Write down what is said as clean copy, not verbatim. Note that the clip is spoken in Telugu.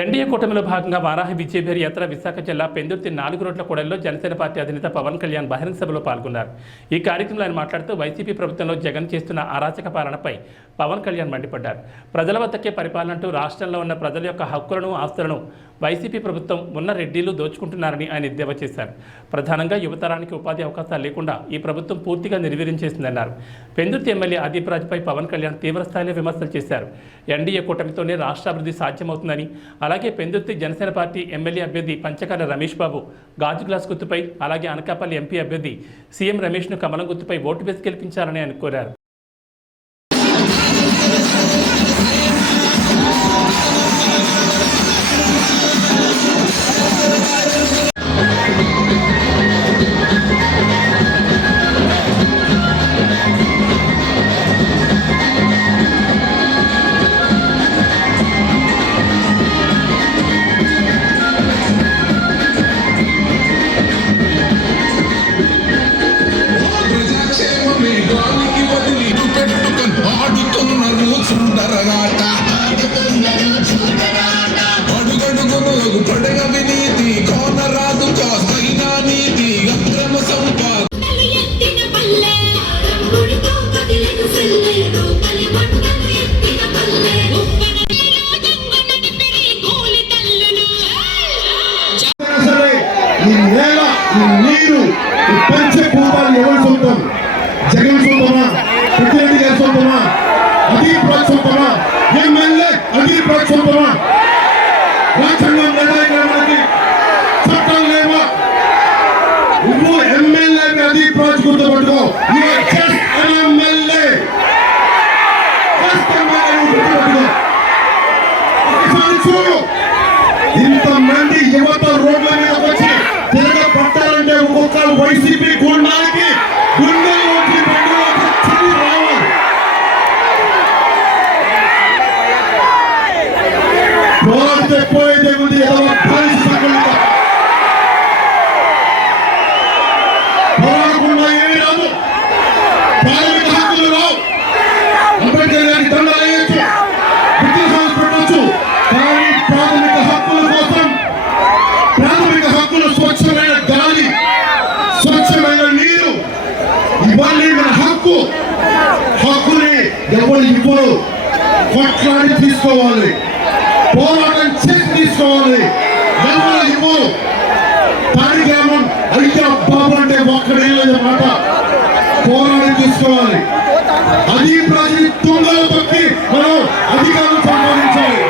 ఎన్డీఏ కూటమిలో భాగంగా వారాహి విజయభేరి యాత్ర విశాఖ జిల్లా పెందుర్తి 4 రోడ్ల కూడలిలో జనసేన పార్టీ అధినేత పవన్ కళ్యాణ్ బహిరంగ సభలో పాల్గొన్నారు. ఈ కార్యక్రమంలో ఆయన మాట్లాడుతూ వైసీపీ ప్రభుత్వంలో జగన్ చేస్తున్న అరాచక పాలనపై పవన్ కళ్యాణ్ మండిపడ్డారు. ప్రజల వద్దకే పరిపాలన అంటూ రాష్ట్రంలో ఉన్న ప్రజల యొక్క హక్కులను ఆస్తులను వైసీపీ ప్రభుత్వం ఉన్న రెడ్డిలు దోచుకుంటున్నారని ఆయన ఎద్దేవా చేశారు. ప్రధానంగా యువతరానికి ఉపాధి అవకాశాలు లేకుండా ఈ ప్రభుత్వం పూర్తిగా నిర్వీర్యం చేసిందన్నారు. పెందుర్తి ఎమ్మెల్యే అదీప్ రాజ్పై పవన్ కళ్యాణ్ తీవ్రస్థాయిలో విమర్శలు చేశారు. ఎన్డీఏ కూటమితోనే రాష్ట్రాభివృద్ధి సాధ్యమవుతుందని, అలాగే పెందుర్తి జనసేన పార్టీ ఎమ్మెల్యే అభ్యర్థి పంచకాల రమేష్ బాబు గాజు గ్లాస్ గుర్తుపై, అలాగే అనకాపల్లి ఎంపీ అభ్యర్థి సీఎం రమేష్ను కమలం గుర్తుపై ఓటు వేసి గెలిపించాలని ఆయన కోరారు. జగన్ సొంతమా, ప్రతిరెడ్డి గారి సొంతమా, అదీప్ రాజ్ సొంతమా, ఎమ్మెల్యే అదీప్ రాజ్ సొంతమా? రాజ్యాంగం నిర్ణయించడానికి చట్టం లేవా? నువ్వు ఎమ్మెల్యే అదీప్ రాజ్ గుర్తుపట్టుకో. చూడు, ఇంతమంది యువత రోడ్ల మీద వచ్చి తిరగ పట్టాలంటే ఒక్కొక్కరు వైసీపీ గుండాలకి గుండెల్లోకి బండిలోకి చెల్లి రావాలి. పోరాడితే పోయేదే ఉంది. పోరాడకుండా ఏమి రాదు. ప్రాథమిక హక్కులు రావు. అంబేద్కర్ గారి దండలు వేయచ్చు, బ్రిటిష్ పెట్టచ్చు. కానీ ప్రాథమిక హక్కుల కోసం, ప్రాథమిక హక్కులు స్వచ్ఛమైన గాలి, స్వచ్ఛమైన నీరు ఇవన్నీ మన హక్కు. హక్కుని ఎవరు ఇవ్వరు, కొట్లాడి తీసుకోవాలి, పోరాటం చేసి తీసుకోవాలి. ఎవరు ఇవ్వరు. తాడిగ్రామం అయ్యా బాబు అంటే ఒక్కడే మాట, పోరాటం తీసుకోవాలి. అది ప్రజలు తుంగలో తొక్కి మనం అధికారులు సంపాదించాలి.